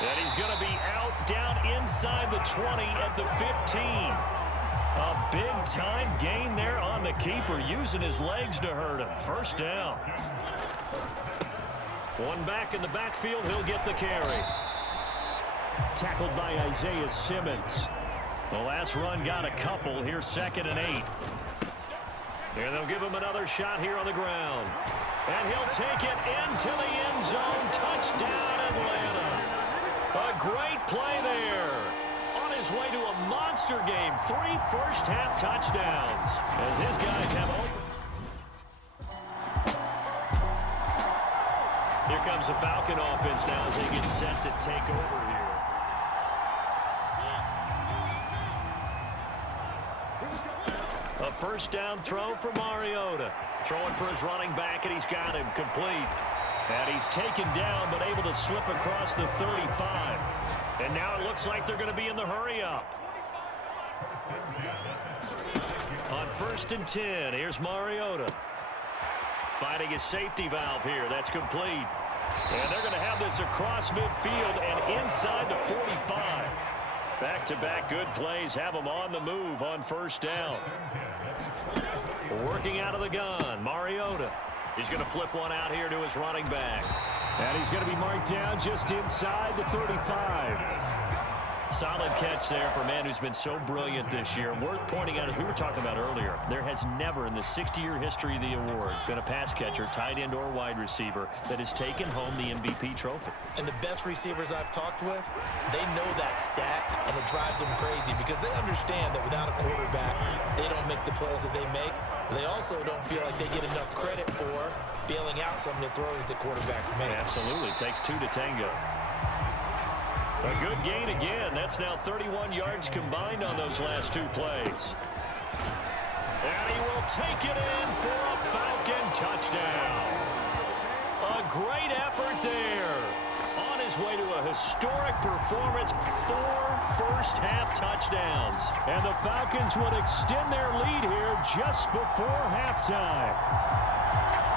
And he's going to be out down inside the 20 at the 15. A big-time gain there on the keeper, using his legs to hurt him. First down. One back in the backfield, he'll get the carry. Tackled by Isaiah Simmons. The last run got a couple. Here's 2nd and 8. And they'll give him another shot here on the ground. And he'll take it into the end zone. Touchdown, Atlanta. A great play there. On his way to a monster game. 3 first-half touchdowns. As his guys have opened. Here comes the Falcon offense now as they get set to take over here. A first down throw for Mariota. Throwing for his running back, and he's got him complete. And he's taken down, but able to slip across the 35. And now it looks like they're going to be in the hurry-up. On 1st and 10, here's Mariota. Finding his safety valve here. That's complete. And they're going to have this across midfield and inside the 45. Back-to-back good plays have them on the move on first down. Working out of the gun, Mariota. He's going to flip one out here to his running back. And he's going to be marked down just inside the 35. Solid catch there for a man who's been so brilliant this year. Worth pointing out, as we were talking about earlier, there has never in the 60-year history of the award been a pass catcher, tight end or wide receiver that has taken home the MVP trophy. And the best receivers I've talked with, they know that stat, and it drives them crazy because they understand that without a quarterback, they don't make the plays that they make. They also don't feel like they get enough credit for bailing out some of the throws the quarterbacks make. Absolutely. It takes 2 to tango. A good gain again. That's now 31 yards combined on those last 2 plays. And he will take it in for a Falcon touchdown. A great effort there. On his way to a historic performance, 4 first-half touchdowns. And the Falcons would extend their lead here just before halftime.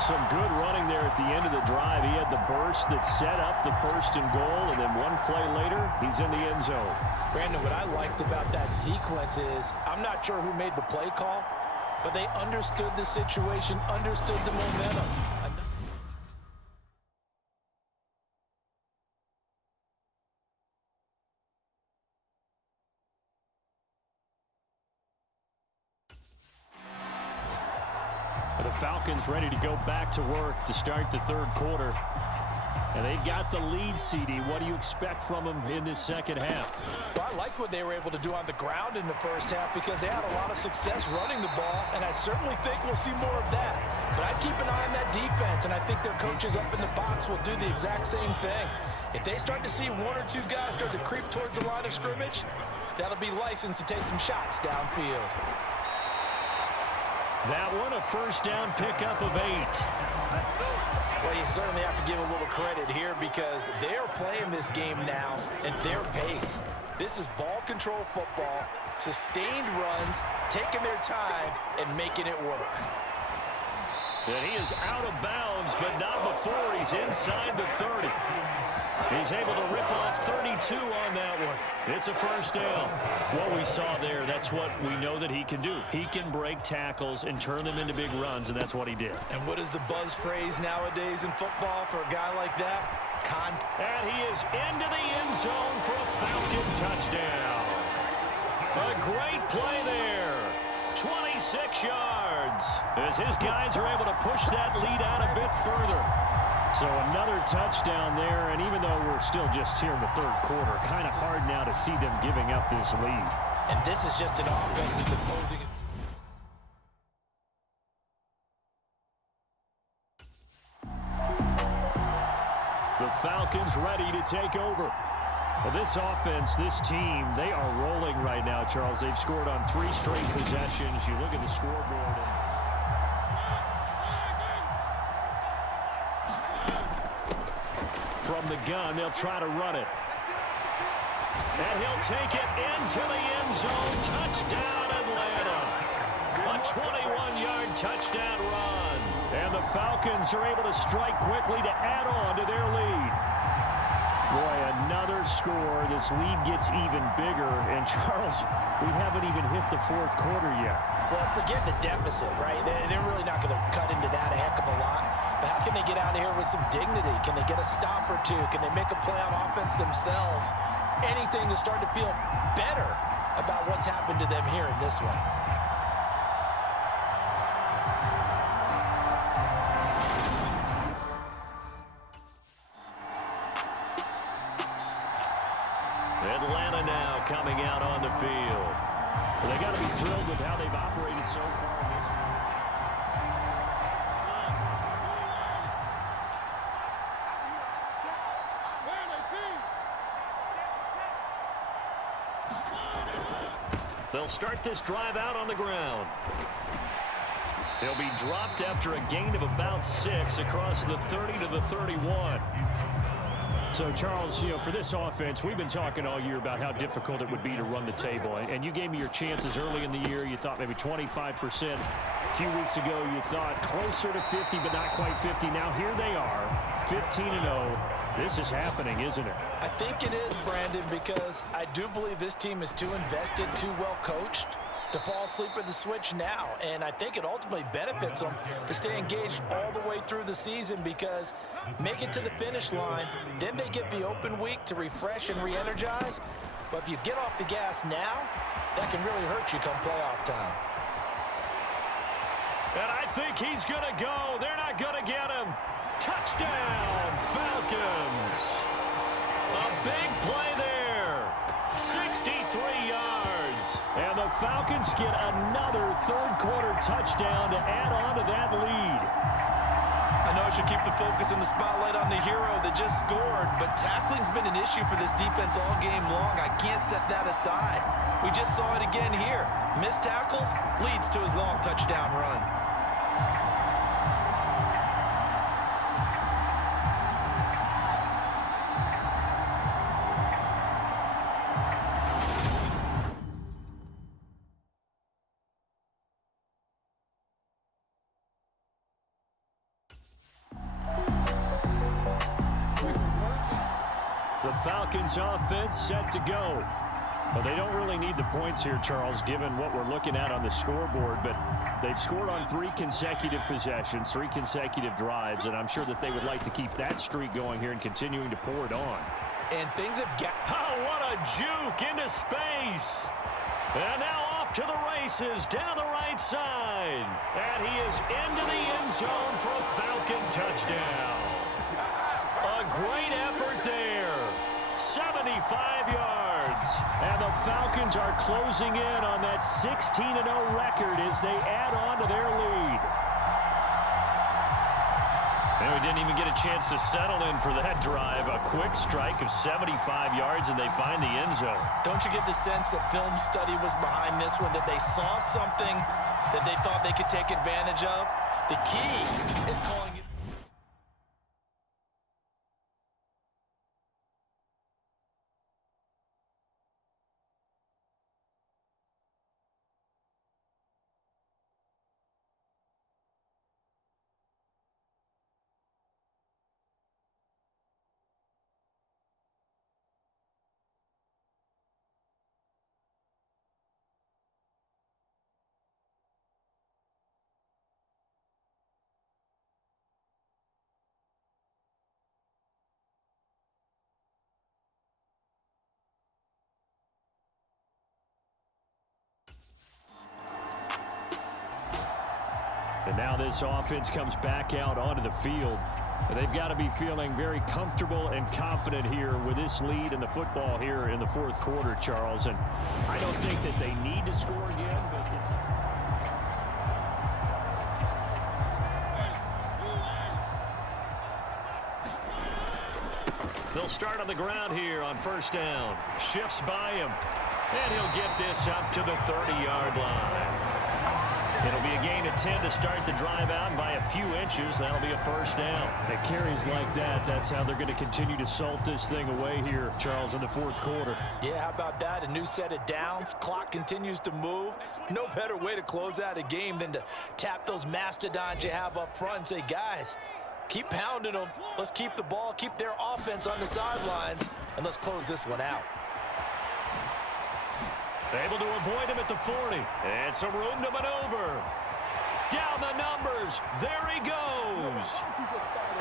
Some good running there at the end of the drive. He had the burst that set up the 1st and goal, and then one play later, he's in the end zone. Brandon, what I liked about that sequence is I'm not sure who made the play call, but they understood the situation, understood the momentum. The Falcons ready to go back to work to start the 3rd quarter. And they've got the lead, CD. What do you expect from them in this 2nd half? Well, I like what they were able to do on the ground in the 1st half because they had a lot of success running the ball, and I certainly think we'll see more of that. But I'd keep an eye on that defense, and I think their coaches up in the box will do the exact same thing. If they start to see 1 or 2 guys start to creep towards the line of scrimmage, that'll be licensed to take some shots downfield. That one, a first down pickup of 8. Well, you certainly have to give a little credit here because they are playing this game now at their pace. This is ball control football, sustained runs, taking their time, and making it work. And he is out of bounds, but not before he's inside the 30. He's able to rip off 32 on that one. It's a first down. What we saw there, that's what we know that he can do. He can break tackles and turn them into big runs, and that's what he did. And what is the buzz phrase nowadays in football for a guy like that? And he is into the end zone for a Falcon touchdown. A great play there. 26 yards as his guys are able to push that lead out a bit further. So another touchdown there, and even though we're still just here in the 3rd quarter, kind of hard now to see them giving up this lead. And this is just an offense that's imposing. The Falcons ready to take over. Well, this offense, this team, they are rolling right now, Charles. They've scored on 3 straight possessions. You look at the scoreboard. From the gun, they'll try to run it. And he'll take it into the end zone. Touchdown, Atlanta. A 21-yard touchdown run. And the Falcons are able to strike quickly to add on to their lead. Boy, another score, this lead gets even bigger. And, Charles, we haven't even hit the fourth quarter yet. Well, forget the deficit, right? They're really not going to cut into that a heck of a lot. But how can they get out of here with some dignity? Can they get a stop or two? Can they make a play on offense themselves? Anything to start to feel better about what's happened to them here in this one. Atlanta now coming out on the field. Well, they got to be thrilled with how they've operated so far in this one. They'll start this drive out on the ground. They'll be dropped after a gain of about 6 across the 30 to the 31. So, Charles, for this offense, we've been talking all year about how difficult it would be to run the table. And you gave me your chances early in the year. You thought maybe 25%. A few weeks ago, you thought closer to 50, but not quite 50. Now here they are, 15-0. This is happening, isn't it? I think it is, Brandon, because I do believe this team is too invested, too well coached to fall asleep at the switch now. And I think it ultimately benefits them to stay engaged all the way through the season, because make it to the finish line, then they get the open week to refresh and re-energize. But if you get off the gas now, that can really hurt you come playoff time. And I think he's going to go. They're not going to get him. Touchdown, Falcons. A big play there. 63 yards. And the Falcons get another third-quarter touchdown to add on to that lead. I know I should keep the focus and the spotlight on the hero that just scored, but tackling's been an issue for this defense all game long. I can't set that aside. We just saw it again here. Missed tackles leads to his long touchdown run. The Falcons offense set to go. Well, they don't really need the points here, Charles, given what we're looking at on the scoreboard, but they've scored on 3 consecutive possessions, 3 consecutive drives, and I'm sure that they would like to keep that streak going here and continuing to pour it on. And things have got... Oh, what a juke into space. And now off to the races down the right side. And he is into the end zone for a Falcon touchdown. A great effort there. 75 yards. And the Falcons are closing in on that 16-0 record as they add on to their lead. And we didn't even get a chance to settle in for that drive. A quick strike of 75 yards, and they find the end zone. Don't you get the sense that film study was behind this one, that they saw something that they thought they could take advantage of? The key is calling it. And now this offense comes back out onto the field. And they've got to be feeling very comfortable and confident here with this lead in the football here in the fourth quarter, Charles. And I don't think that they need to score again, but it's... They'll start on the ground here on first down. Shifts by him. And he'll get this up to the 30-yard line. It'll be a gain of 10 to start the drive out, and by a few inches, that'll be a first down. It carries like that. That's how they're going to continue to salt this thing away here, Charles, in the fourth quarter. Yeah, how about that? A new set of downs. Clock continues to move. No better way to close out a game than to tap those mastodons you have up front and say, guys, Keep pounding them. Let's keep the ball, keep their offense on the sidelines, and let's close this one out. Able to avoid him at the 40. And some room to maneuver. Down the numbers. There he goes.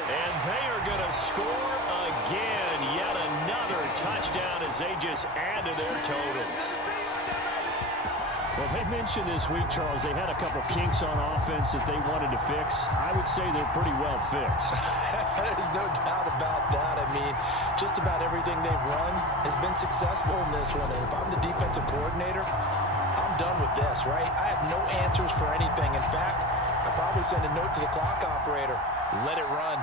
And they are going to score again. Yet another touchdown as they just add to their totals. Well, they mentioned this week, Charles, they had a couple kinks on offense that they wanted to fix. I would say they're pretty well fixed. There's no doubt about that. I mean, just about everything they've run has been successful in this one. And if I'm the defensive coordinator, I'm done with this, right? I have no answers for anything. In fact, I'd probably send a note to the clock operator. Let it run.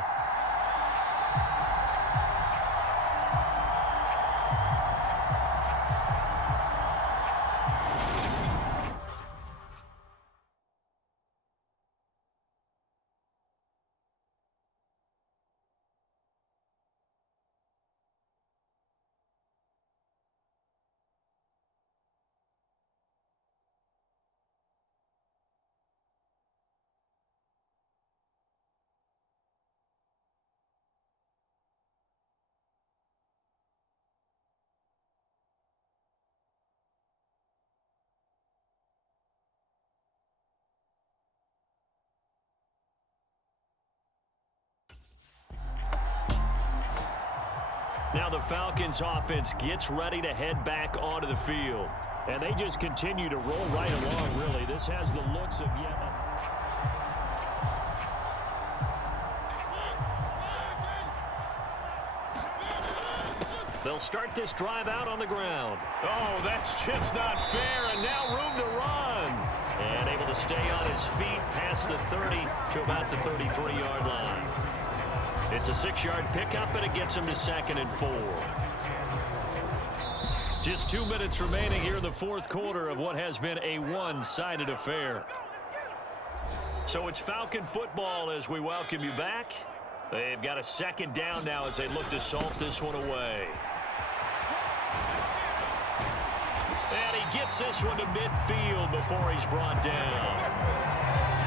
Now the Falcons offense gets ready to head back onto the field. And they just continue to roll right along, really. This has the looks of yet They'll start this drive out on the ground. Oh, that's just not fair, and now room to run. And able to stay on his feet past the 30 to about the 33-yard line. It's a 6-yard pickup, and it gets him to 2nd and 4. Just 2 minutes remaining here in the fourth quarter of what has been a one-sided affair. So it's Falcon football as we welcome you back. They've got a 2nd down now as they look to salt this one away. And he gets this one to midfield before he's brought down.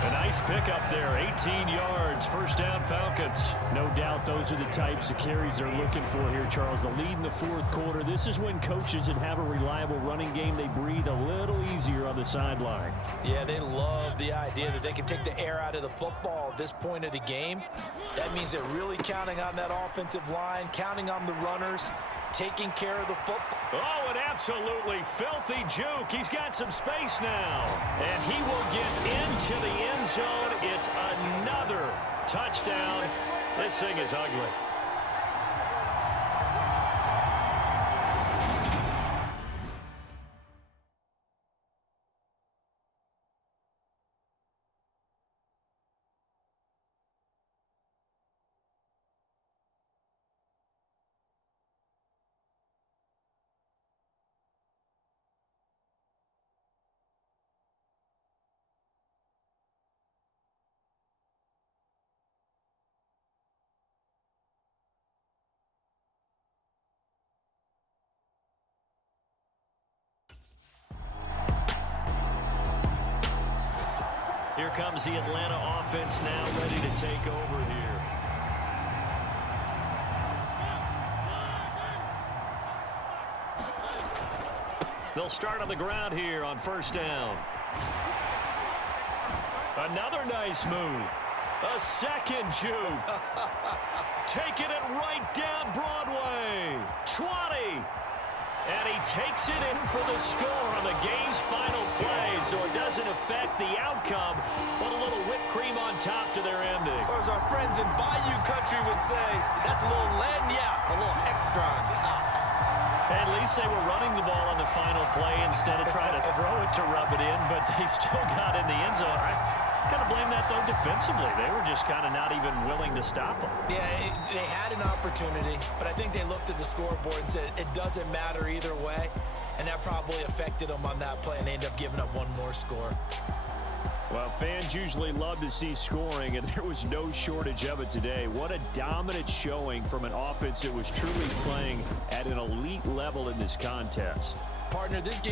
A nice pickup there, 18 yards, first down Falcons. No doubt those are the types of carries they're looking for here, Charles. The lead in the fourth quarter. This is when coaches that have a reliable running game, they breathe a little easier on the sideline. Yeah, they love the idea that they can take the air out of the football at this point of the game. That means they're really counting on that offensive line, counting on the runners, taking care of the football. Oh, an absolutely filthy juke. He's got some space now. And he will get into the end zone. It's another touchdown. This thing is ugly. Here comes the Atlanta offense now ready to take over here. They'll start on the ground here on first down. Another nice move. A second juke. Taking it right down Broadway. 20. And he takes it in for the score on the game's final play, so it doesn't affect the outcome, but a little whipped cream on top to their ending. Or as our friends in Bayou Country would say, that's a little lagniappe, a little extra on top. At least they were running the ball on the final play instead of trying to throw it to rub it in, but they still got in the end zone. I kind of blame that, though, defensively. They were just kind of not even willing to stop them. Yeah, they had an opportunity, but I think they looked at the scoreboard and said it doesn't matter either way, and that probably affected them on that play, and they ended up giving up one more score. Well, fans usually love to see scoring, and there was no shortage of it today. What a dominant showing from an offense that was truly playing at an elite level in this contest. Partner, this game